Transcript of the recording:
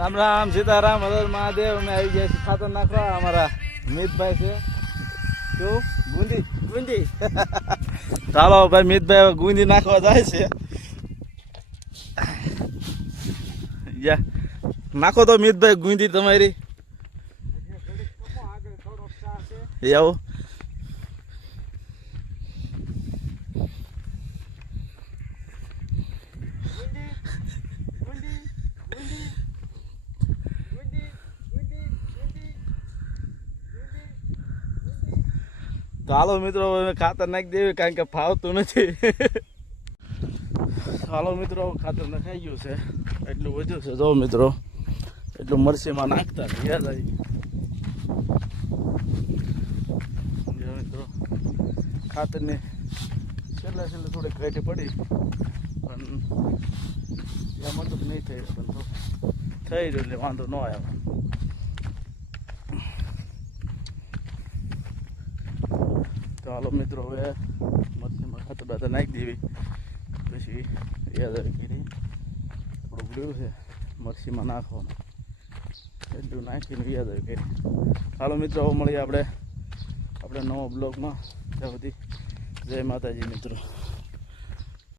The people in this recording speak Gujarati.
રામ રામ સીતારામ હર મહાદેવ અમે આવી ગયા છીએ ખાતર નાખવા અમારા મિતભાઈ છે કેવું ગુંદી ગુંદી ચાલો ભાઈ મિતભાઈ ગુંદી નાખવા જાય છે યા નાખો તો મિતભાઈ ગુંદી તમારી એવું તો હાલો મિત્રો હવે ખાતર નાખી દેવી કારણ કે ફાવતું નથી હાલો મિત્રો ખાતર નખાઈ ગયું છે એટલું વધ્યું છે જો મિત્રો એટલું મરસીમાં નાખતા યાદ આવી મિત્રો ખાતરની છેલ્લે થોડી ઘટી પડી પણ એમાં તો નહીં થઈ પણ તો થઈ રહ્યું એટલે વાંધો ન આવ્યો તો હાલો મિત્રો હવે મરસીમાં ખાતર બાતર નાખી દેવી પછી યાદ આવી કરી થોડું ઉડ્યું છે મરસીમાં નાખવાનું એટલું નાખીને યાદ આવી કરી હાલો મિત્રો હવે મળીએ આપણે નવા બ્લોગમાં ત્યાં સુધી જય માતાજી મિત્રો.